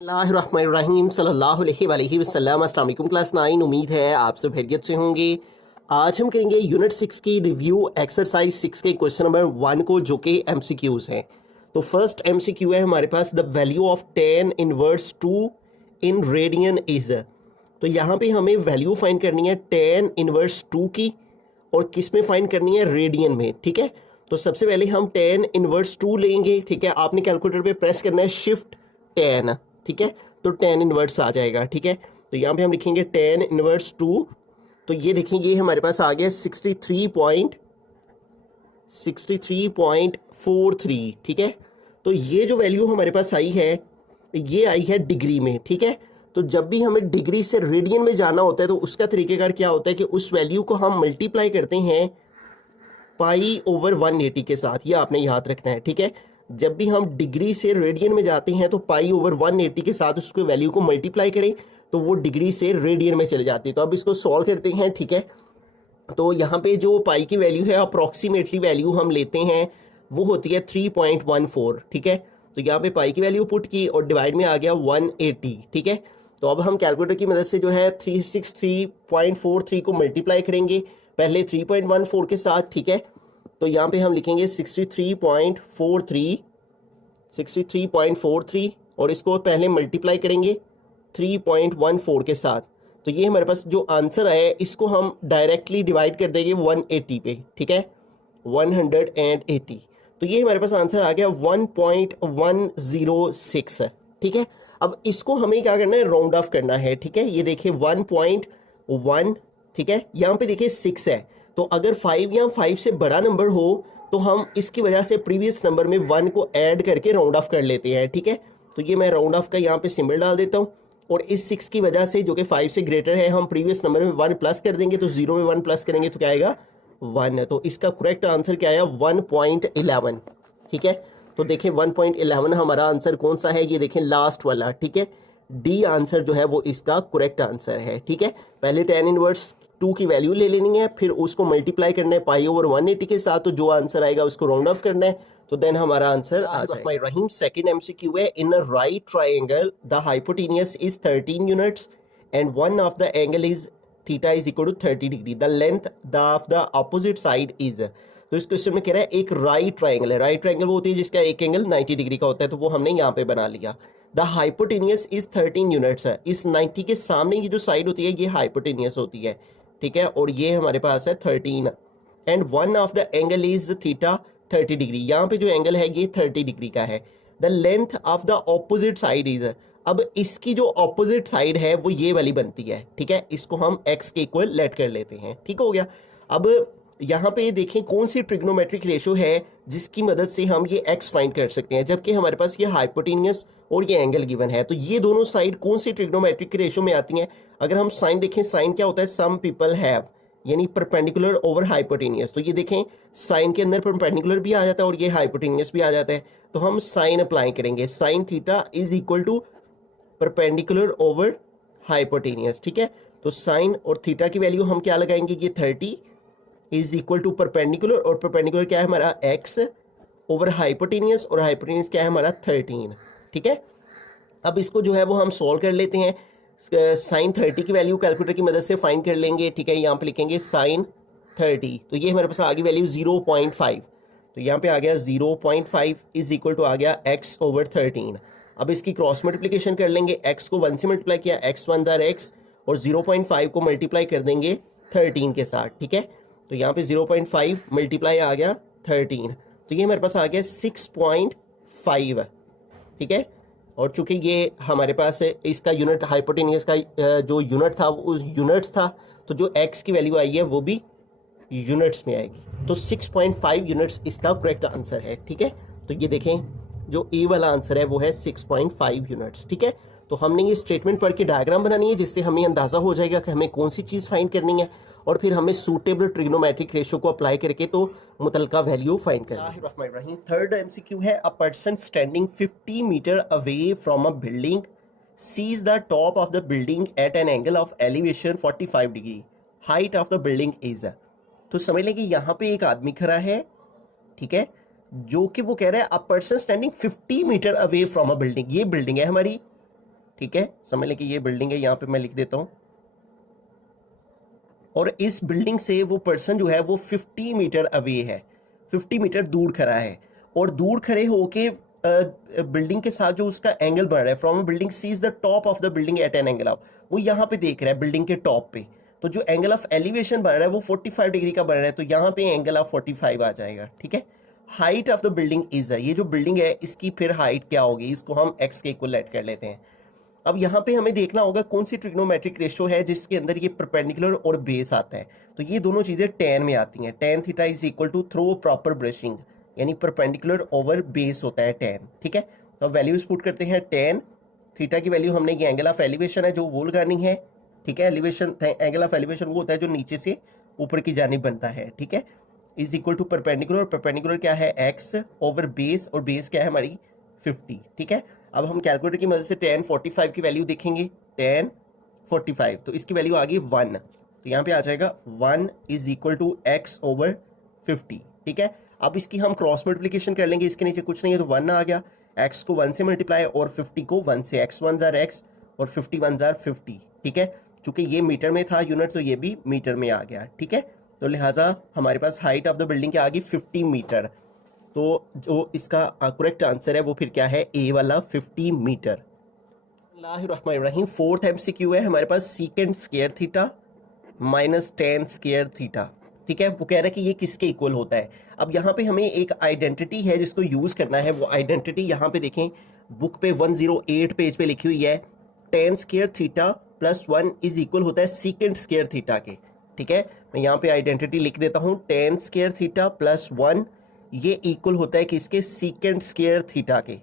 बिस्मिल्लाहिर्रहमानिर्रहीम सल्लल्लाहु अलैहि वसल्लम। अस्सलाम वालेकुम क्लास 9। उम्मीद है आप सब खैरियत से होंगे। आज हम करेंगे यूनिट 6 की रिव्यू एक्सरसाइज 6 के क्वेश्चन नंबर 1 को, जो कि एमसीक्यूज हैं। तो फर्स्ट एमसीक्यू है हमारे पास, the value of tan inverse 2 in radian is. तो यहाँ पे हमें वैल्यू फाइंड करनी है tan इनवर्स 2 की, और किस में फाइंड करनी है, रेडियन में। ठीक है, तो सबसे पहले हम tan इनवर्स 2 लेंगे। ठीक है, आपने कैलकुलेटर पे प्रेस करना है शिफ्ट tan। ठीक है, तो tan इनवर्स आ जाएगा। ठीक है, तो यहाँ पे हम लिखेंगे tan इनवर्स 2। तो ये देखेंगे, ये हमारे पास आ गया 63.43। ठीक है, तो ये जो वैल्यू हमारे पास आई है, ये आई है डिग्री में। ठीक है, तो जब भी हमें डिग्री से रेडियन में जाना होता है तो उसका तरीकेकार क्या होता है कि उस वैल्यू को हम मल्टीप्लाई करते हैं पाई ओवर 180 के साथ। ये आपने याद रखना है। ठीक है, जब भी हम डिग्री से रेडियन में जाते हैं तो पाई ओवर 180 के साथ उसके वैल्यू को मल्टीप्लाई करें तो वो डिग्री से रेडियन में चले जाती है। तो अब इसको सॉल्व करते हैं। ठीक है, तो यहाँ पे जो पाई की वैल्यू है, अप्रॉक्सीमेटली वैल्यू हम लेते हैं, वो होती है 3.14। ठीक है, तो यहाँ पे पाई की वैल्यू पुट की और डिवाइड में आ गया 180। ठीक है, तो अब हम कैलकुलेटर की मदद से जो है 363.43 को मल्टीप्लाई करेंगे पहले 3.14 के साथ। ठीक है, तो यहाँ पे हम लिखेंगे 63.43 और इसको पहले मल्टीप्लाई करेंगे 3.14 के साथ। तो ये हमारे पास जो आंसर है, इसको हम डायरेक्टली डिवाइड कर देंगे 180 पे। ठीक है, 180। तो ये हमारे पास आंसर आ गया 1.106 है। ठीक है, अब इसको हमें क्या करना है, राउंड ऑफ करना है। ठीक है, ये देखिए 1.1। ठीक है, यहाँ पे देखिए 6 है, तो अगर 5 या 5 से बड़ा नंबर हो तो हम इसकी वजह से प्रीवियस नंबर में 1 को ऐड करके राउंड ऑफ कर लेते हैं। ठीक है, तो ये मैं राउंड ऑफ का यहाँ पे सिंबल डाल देता हूँ, और इस 6 की वजह से जो कि 5 से ग्रेटर है, हम प्रीवियस नंबर में 1 प्लस कर देंगे। तो 0 में 1 प्लस करेंगे तो क्या आएगा, 1। तो इसका करेक्ट आंसर क्या आया, 1.11। ठीक है, तो देखें 1.11 हमारा आंसर कौन सा है, ये देखें लास्ट वाला। ठीक है, डी आंसर जो है वो इसका करेक्ट आंसर है। ठीक है, पहले tan इनवर्स 2 की वैल्यू ले लेनी है, फिर उसको मल्टीप्लाई करना है पाई ओवर 180 के साथ, तो जो आंसर आएगा उसको राउंड ऑफ करना है, तो देन हमारा आंसर आ जाएगा। रहीम सेकंड एमसीक्यू है, in a right triangle the hypotenuse is 13 units and one of the angle is theta is equal to 30 degree, the length of the opposite side is. तो इस question में कह रहा है एक राइट ट्रायंगल है। Right triangle वो होती है जिसका एक एंगल 90 डिग्री का होता है, तो वो हमने यहाँ पे बना लिया। द हाइपोटेन्यूज इज 13 यूनिट्स है, इस 90 के सामने की जो साइड होती है ये हाइपोटेन्यूज होती है। ठीक है, और ये हमारे पास है 13, and one of the angle is theta 30 degree. यहाँ पे जो एंगल है ये 30 डिग्री का है। The length of the opposite side is, अब इसकी जो ऑपोजिट साइड है वो ये वाली बनती है। ठीक है, इसको हम x के इक्वल लेट कर लेते हैं। ठीक हो गया। अब यहाँ पे देखें कौन सी ट्रिग्नोमेट्रिक रेशो है जिसकी मदद से हम ये x फाइंड कर सकते हैं, जबकि हमारे पास ये हाइपोटेन्यूज और ये एंगल गिवन है। तो ये दोनों साइड कौन सी ट्रिग्नोमेट्रिक रेशो में आती हैं। अगर हम साइन देखें, साइन क्या होता है, सम पीपल हैव, यानी परपेंडिकुलर ओवर हाइपोटेन्यूज। तो ये देखें साइन के अंदर परपेंडिकुलर भी आ जाता है और ये हाइपोटेन्यूज भी आ जाता है, तो हम साइन अप्लाई करेंगे, sine theta is equal to perpendicular over hypotenuse. ठीक है, तो साइन और थीटा की वैल्यू हम क्या लगाएंगे, ये 30 इज इक्वल टू परपेंडिकुलर, और परपेंडिकुलर क्या है हमारा x ओवर हाइपोटेन्यूज, और हाइपोटेन्यूज क्या है हमारा 13। ठीक है, अब इसको जो है वो हम सॉल्व कर लेते हैं। साइन 30 की वैल्यू कैलकुलेटर की मदद से फाइंड कर लेंगे। ठीक है, यहाँ पे लिखेंगे साइन 30, तो ये हमारे पास आ गई वैल्यू 0.5, तो यहाँ पे आ गया 0.5 इज इक्वल टू आ गया x ओवर 13। अब इसकी क्रॉस मल्टीप्लिकेशन कर लेंगे, x को 1 से मल्टीप्लाई किया, x 1 जार x, और 0.5 को मल्टीप्लाई कर देंगे 13 के साथ। ठीक है, तो यहाँ पे 0.5 मल्टीप्लाई आ गया 13, तो ये हमारे पास आ गया 6.5। ठीक है, और चूंकि ये हमारे पास इसका यूनिट हाइपोटेन्यूज का जो यूनिट था वो उस यूनिट्स था, तो जो x की वैल्यू आई है वो भी यूनिट्स में आएगी, तो 6.5 यूनिट्स इसका करेक्ट आंसर है। ठीक है, तो ये देखें जो ए वाला आंसर है वो है 6.5 यूनिट्स। ठीक है, तो हमने ये स्टेटमेंट पढ़ के डायग्राम बनानी है जिससे हमें अंदाजा हो जाएगा कि हमें कौन सी चीज़ फाइंड करनी है, और फिर हमें सूटेबल ट्रिग्नोमेट्रिक रेशो को अप्लाई करके तो मुतलका वैल्यू फाइंड करनी है। थर्ड एमसीक्यू है, a person standing 50 metre away from a building sees the top of the building at an angle of elevation 45 degree, height of the building is. तो समझ लें कि यहाँ पे एक आदमी खड़ा है। ठीक है, जो कि वो कह रहा है a person standing 50 metre away from a building, ये बिल्डिंग है हमारी, ठीक है, समझ लें कि ये बिल्डिंग है, यहाँ पे मैं लिख देता हूँ। और इस बिल्डिंग से वो पर्सन जो है वो 50 मीटर अवे है, 50 मीटर दूर खड़ा है, और दूर खड़े होके बिल्डिंग के साथ जो उसका एंगल बन रहा है, from building sees the top of the building at an angle of, वो यहाँ पे देख रहा है बिल्डिंग के टॉप पे, तो जो एंगल ऑफ एलिवेशन बन रहा है वो 45 डिग्री का बन रहा है, तो यहाँ पे एंगल ऑफ 45 आ जाएगा। ठीक है, height of the building is, ये जो बिल्डिंग है इसकी फिर हाइट क्या होगी, इसको हम एक्स के इक्वल लेट कर लेते हैं। अब यहाँ पे हमें देखना होगा कौन सी ट्रिग्नोमेट्रिक रेशियो है जिसके अंदर ये परपेंडिकुलर और बेस आता है, तो ये दोनों चीजें tan में आती हैं। tan theta is equal to throw proper brushing, यानी परपेंडिकुलर ओवर बेस होता है tan। ठीक है, तो अब वैल्यूज पुट करते हैं। tan थीटा की वैल्यू हमने, ये एंगल ऑफ एलिवेशन है जो वो लगानी है। ठीक है, एलिवेशन, एंगल ऑफ एलिवेशन वो होता है जो नीचे से ऊपर की जानिब बनता है। ठीक है, is equal to perpendicular, perpendicular क्या है x ओवर बेस, और बेस क्या है हमारी 50। ठीक है, अब हम कैलकुलेटर की मदद से tan 45 की वैल्यू देखेंगे। tan 45, तो इसकी वैल्यू आ गई 1, तो यहाँ पे आ जाएगा 1 is equal to x over 50। ठीक है, अब इसकी हम क्रॉस मल्टीप्लिकेशन कर लेंगे, इसके नीचे कुछ नहीं है तो 1 आ गया, x को 1 से मल्टीप्लाई और 50 को 1 से, x 1 जार x और 50 1 जार 50। ठीक है, चूंकि ये मीटर में था यूनिट तो ये भी मीटर में आ गया। ठीक है, तो लिहाजा हमारे पास हाइट ऑफ द बिल्डिंग क्या आ गई 50 मीटर, तो जो इसका करेक्ट आंसर है वो फिर क्या है, ए वाला 50 मीटर। रहीम, फोर्थ एमसीक्यू है हमारे पास, secant square theta minus tan square theta. ठीक है, वो कह रहा है कि ये किसके इक्वल होता है। अब यहाँ पे हमें एक आइडेंटिटी है जिसको यूज करना है, वो आइडेंटिटी यहाँ पे देखें बुक पे 108 पेज पे लिखी हुई है, tan square theta plus 1 is equal होता है सीकेंट स्क्वायर थीटा के। ठीक है, मैं यहाँ पे आइडेंटिटी लिख देता हूँ, tan स्क्वायर थीटा प्लस 1 ये इक्वल होता है किसके, सीकेंट स्क्वायर थीटा के।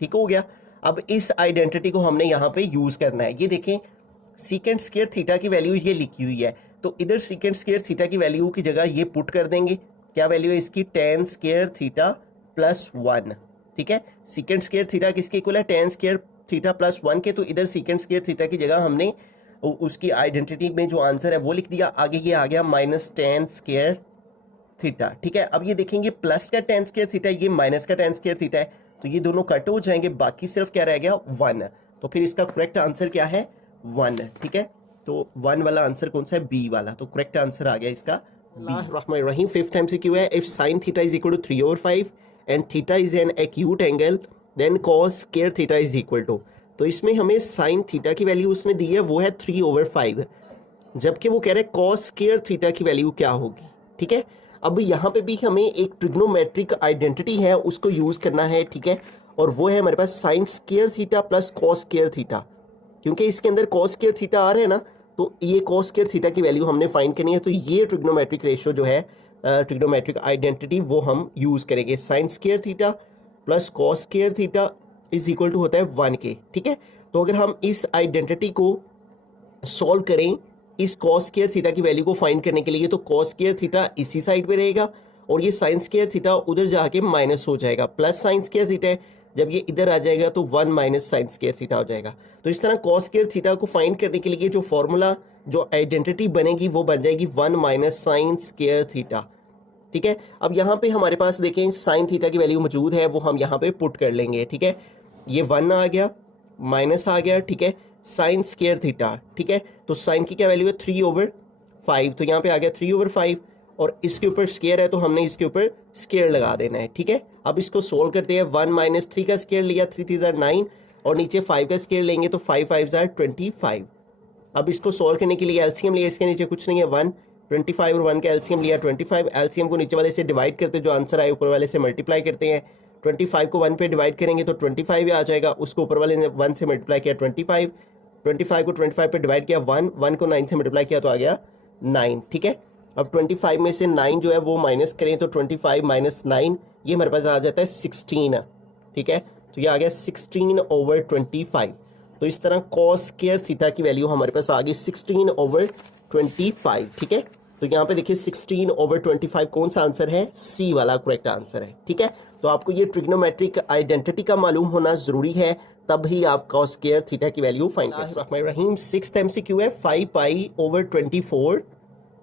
ठीक हो गया, अब इस आइडेंटिटी को हमने यहाँ पे यूज करना है। ये देखें सीकेंट स्क्वायर थीटा की वैल्यू ये लिखी हुई है, तो इधर सीकेंट स्क्वायर थीटा की वैल्यू की जगह ये पुट कर देंगे। क्या वैल्यू है इसकी, tan स्क्वायर थीटा प्लस 1। ठीक है, सीकेंट स्क्वायर थीटा किसके इक्वल है, tan स्क्वायर थीटा प्लस 1 के, तो इधर सीकेंट स्क्वायर थीटा की जगह हमने उसकी आइडेंटिटी में जो आंसर है वो लिख दिया। आगे ये आ गया माइनस tan स्क्वायर थीटा। ठीक है, अब ये देखेंगे प्लस का tan स्क्वायर थीटा, ये माइनस का tan स्क्वायर थीटा है, तो ये दोनों कट हो जाएंगे, बाकी सिर्फ क्या रह गया 1, तो फिर इसका करेक्ट आंसर क्या है 1। ठीक है, तो 1 वाला आंसर कौन सा है, बी वाला, तो करेक्ट आंसर आ गया इसका बी। फिफ्थ एमसीक्यू है, if sin theta is equal to 3/5 and theta is an acute angle then cos square theta is equal to, तो इसमें हमें sin थीटा की वैल्यू उसने दी है वो है 3/5, जबकि वो कह रहे हैं cos स्क्वायर थीटा की वैल्यू क्या होगी। ठीक है, अब यहाँ पे भी हमें एक ट्रिग्नोमेट्रिक आइडेंटिटी है उसको यूज करना है। ठीक है, और वो है हमारे पास sin square theta plus cos square theta, क्योंकि इसके अंदर cos स्क्वायर थीटा आ रहे हैं ना, तो ये cos स्क्वायर थीटा की वैल्यू हमने फाइंड करनी है, तो ये ट्रिग्नोमेट्रिक रेशियो जो है, ट्रिग्नोमेट्रिक आइडेंटिटी वो हम यूज करेंगे। sin square theta plus cos square theta is equal to होता है 1 के। ठीक है, तो अगर हम इस आइडेंटिटी को सॉल्व करें इस cos स्क्वायर थीटा की वैल्यू को फाइंड करने के लिए, तो cos स्क्वायर थीटा इसी साइड पे रहेगा और ये sin स्क्वायर थीटा उधर जाके माइनस हो जाएगा, प्लस sin स्क्वायर थीटा है, जब ये इधर आ जाएगा तो 1 माइनस sin स्क्वायर थीटा हो जाएगा। तो इस तरह cos स्क्वायर थीटा को फाइंड करने के लिए जो फॉर्मूला, जो आइडेंटिटी बनेगी वो बन जाएगी 1 माइनस sin स्क्वायर थीटा। ठीक है, अब यहाँ पे हमारे पास देखें sin थीटा की वैल्यू मौजूद है, वो हम यहाँ पे पुट कर लेंगे। ठीक है, ये 1 आ गया, माइनस आ गया। ठीक है, sin स्क्वायर थीटा। ठीक है, तो sin की क्या वैल्यू है 3/5, तो यहाँ पे आ गया 3/5, और इसके ऊपर स्क्वायर है तो हमने इसके ऊपर स्क्वायर लगा देना है। ठीक है, अब इसको सोल्व करते हैं, 1 माइनस 3 का स्क्वायर लिया, 3 3 जार 9, और नीचे 5 का स्क्वायर लेंगे तो 5 5 जार 25। अब इसको सोल्व करने के लिए एलसीएम लिया, इसके नीचे कुछ नहीं है 1, 25 और 1 का एलसीएम लिया 25, एलसीएम को नीचे वाले से डिवाइड करते, जो आंसर आए ऊपर वाले से मल्टीप्लाई करते हैं। 25 को 1 पे डिवाइड करेंगे तो 25 आ जाएगा, उसको ऊपर वाले ने 1 से मल्टीप्लाई किया 25, 25 को 25 पे डिवाइड किया 1, 1 को 9 से मल्टीप्लाई किया तो आ गया 9। ठीक है, अब 25 में से 9 जो है वो माइनस करें तो 25 माइनस 9 ये हमारे पास आ जाता है 16। ठीक है, तो ये आ गया 16/25, तो इस तरह cos स्क्वायर थीटा की वैल्यू हमारे पास आ गई 16/25। ठीक है, तो यहाँ पे देखिए 16/25 कौन सा आंसर है, सी वाला करेक्ट आंसर है। ठीक है, तो आपको ये ट्रिग्नोमेट्रिक आइडेंटिटी का मालूम होना जरूरी है, तब ही आप cos स्क्वायर थीटा की वैल्यू फाइंड कर सकते हैं। सिक्स्थ एमसीक्यू है 5π/24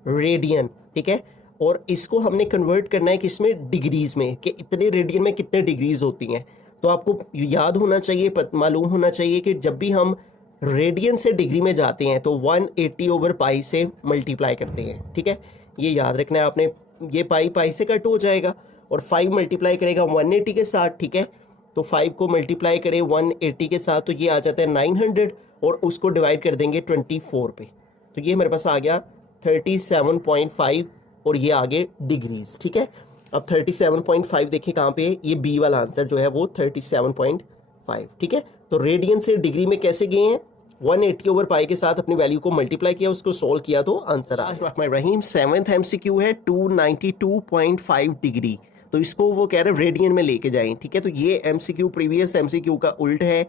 रेडियन। ठीक है, और इसको हमने कन्वर्ट करना है किसमें, डिग्रीज में, कि इतने रेडियन में कितने डिग्रीज होती हैं। तो आपको याद होना चाहिए, मालूम होना चाहिए कि जब भी हम रेडियन से डिग्री में जाते हैं तो 180/π से मल्टीप्लाई करते हैं, ठीक है। ये याद रखना है आपने, ये पाई से कट हो जाएगा और 5 मल्टीप्लाई करेगा 180 के साथ, ठीक है। तो 5 को मल्टीप्लाई करें 180 के साथ तो ये आ जाता है 900 और उसको डिवाइड कर देंगे 24 पे, तो ये मेरे पास आ गया 37.5 और ये आगे डिग्रीज, ठीक है। अब 37.5 देखिए कहाँ पे है, ये बी वाला आंसर जो है वो 37.5, ठीक है। तो रेडियन से डिग्री में कैसे गए हैं, 180/π के साथ अपनी वैल्यू को मल्टीप्लाई किया, उसको सोल्व किया तो आंसर आ गया। रहीम 7th MCQ है 292.5 डिग्री, तो इसको वो कह रहे हैं रेडियन में लेके जाएं, ठीक है। तो ये MCQ प्रीवियस MCQ का उल्ट है,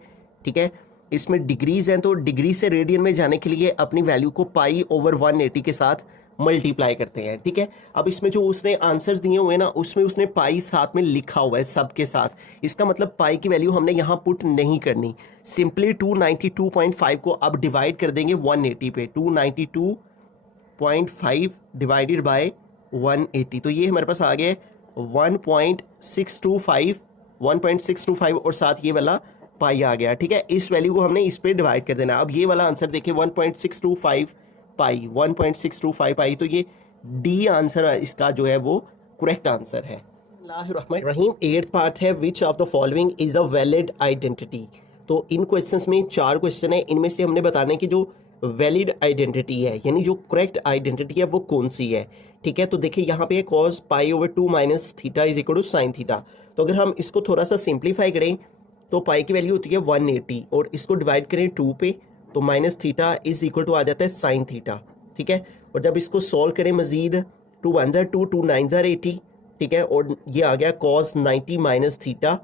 ठीक है। इसमें डिग्रीज हैं तो डिग्री से रेडियन में जाने के लिए अपनी वैल्यू को π/180 के साथ मल्टीप्लाई करते हैं, ठीक है। अब इसमें जो उसने आंसर्स दिए हुए ना, उसमें उसने पाई साथ में लिखा हुआ है सबके साथ, इसका मतलब पाई की वैल्यू हमने यहाँ पुट नहीं करनी, सिंपली 292.5 को अब डिवाइड कर देंगे 180 पे, 292.5 डिवाइडेड बाय 180, तो ये हमारे पास आ गया 1.625 और साथ ये वाला पाई आ गया, ठीक है। इस वैल्यू को हमने इस पे डिवाइड कर देना। अब ये वाला आंसर देखिए 1.625 पाई, 1.625 पाई, तो ये डी आंसर इसका जो है वो करेक्ट आंसर है। रहीम 8th पार्ट है which of the following is a valid identity. तो इन क्वेश्चंस में 4 क्वेश्चन है, इनमें से हमने बताना है कि जो वैलिड आइडेंटिटी है यानी जो करेक्ट आइडेंटिटी है वो कौन सी है, ठीक है। तो देखिए यहाँ पे cos π/2 minus theta is equal to sine theta, तो अगर हम इसको थोड़ा सा सिंप्लीफाई करें तो पाई की वैल्यू होती है 180 और इसको डिवाइड करें 2 पे तो minus theta is equal to आ जाता है साइन थीटा, ठीक है। और जब इसको सॉल्व करें मजीद 2 1 2 2 9 80, ठीक है, और ये आ गया cos 90 minus theta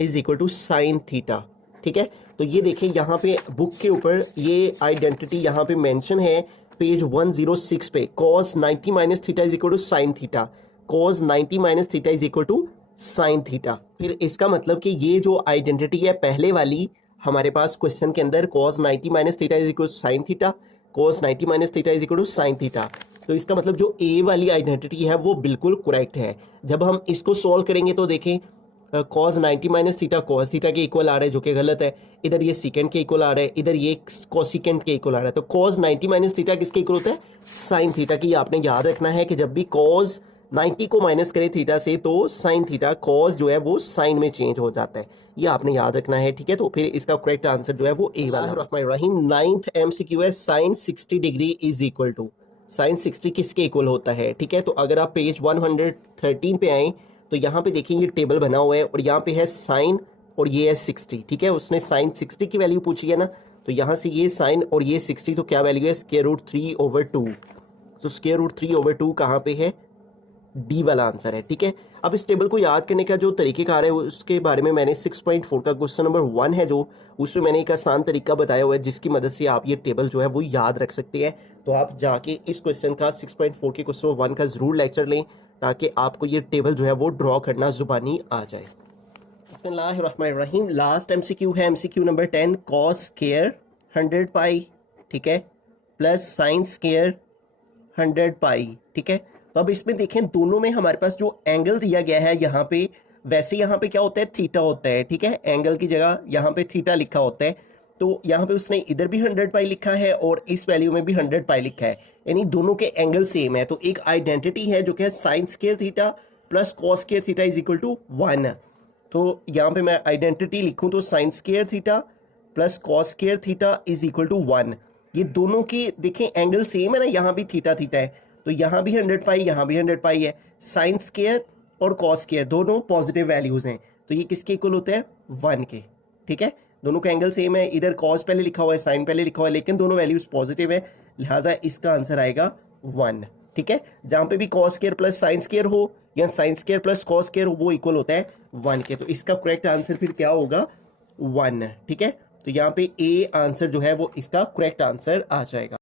is equal to sine theta, ठीक है। तो ये देखिए यहाँ पे बुक के ऊपर ये आइडेंटिटी यहाँ पे मेंशन है पेज 106 पे, cos 90 minus theta is equal to sine theta, cos 90 minus theta is equal to sine theta. फिर इसका मतलब कि ये जो आइडेंटिटी है पहले वाली हमारे पास क्वेश्चन के अंदर cos 90 minus theta is equal to sine theta, cos 90 minus theta is equal to sine theta, तो इसका मतलब जो ए वाली आइडेंटिटी है वो बिल्कुल करेक्ट है। जब हम इसको सॉल्व करेंगे तो देखें cos 90 minus theta cos theta के इक्वल आ रहा है जो कि गलत है, इधर ये सेकेंड के इक्वल आ रहा है, इधर ये कोसिकेंट के इक्वल आ रहा है, तो cos 90 माइनस थीटा किसके इक्वल होता है, साइन थीटा की। आपने याद रखना है कि जब भी cos 90 को माइनस करें थीटा से तो साइन थीटा cos जो है वो साइन में चेंज हो जाता है, ये आपने याद रखना है, ठीक है। तो फिर इसका करेक्ट आंसर जो है वो ए वाला। रहीम 9th MCQ है sine 60 degree is equal to, sine 60 किसके इक्वल होता है, ठीक है। तो अगर आप पेज 113 पे आए तो यहाँ पे देखिए ये टेबल बना हुआ है और यहाँ पे है साइन और ये है 60, ठीक है। उसने साइन 60 की वैल्यू पूछी है ना, तो यहाँ से ये साइन और ये 60, तो क्या वैल्यू है √3/2, तो √3/2 कहाँ पे है, डी वाला आंसर है, ठीक है। अब इस टेबल को याद करने का जो तरीकेकार है उसके बारे में मैंने 6.4 का क्वेश्चन नंबर 1 है जो, उसमें मैंने एक आसान तरीका बताया हुआ है जिसकी मदद से आप ये टेबल जो है वो याद रख सकते हैं। तो आप जाके इस क्वेश्चन का 6.4 के क्वेश्चन 1 का जरूर लेक्चर लें ताकि आपको ये टेबल जो है वो ड्रॉ करना जुबानी आ जाए। बिस्मिल्लाहिर्रहमानिर्रहीम लास्ट MCQ है MCQ नंबर 10 cos स्क्वायर 100π, ठीक है, प्लस साइन स्क्वायर 100π, ठीक है। तो अब इसमें देखें दोनों में हमारे पास जो एंगल दिया गया है यहाँ पे, वैसे यहाँ पे क्या होता है, थीटा होता है, ठीक है। एंगल की जगह यहाँ पे थीटा लिखा होता है, तो यहाँ पे उसने इधर भी 100π लिखा है और इस वैल्यू में भी 100π लिखा है, यानी दोनों के एंगल सेम है। तो एक आइडेंटिटी है जो कि है sine square theta plus cos square theta is equal to 1। तो यहाँ पे मैं आइडेंटिटी लिखूँ तो sine square theta plus cos square theta is equal to 1। ये दोनों की देखें एंगल सेम है ना, यहाँ भी थीटा थीटा है तो यहाँ भी 100π यहाँ भी 100π है। साइन स्क्वायर और कॉस स्क्वायर दोनों पॉजिटिव वैल्यूज हैं, तो ये किसके इक्वल होते हैं, 1 के, ठीक है। दोनों का एंगल सेम है, इधर कॉस पहले लिखा हुआ है साइन पहले लिखा हुआ है, लेकिन दोनों वैल्यूज पॉजिटिव है, लिहाजा इसका आंसर आएगा 1, ठीक है। जहां पे भी cos square plus sine square हो या sine square plus cos square हो वो इक्वल होता है 1 के, तो इसका करेक्ट आंसर फिर क्या होगा, 1, ठीक है। तो यहाँ पे ए आंसर जो है वो इसका करेक्ट आंसर आ जाएगा।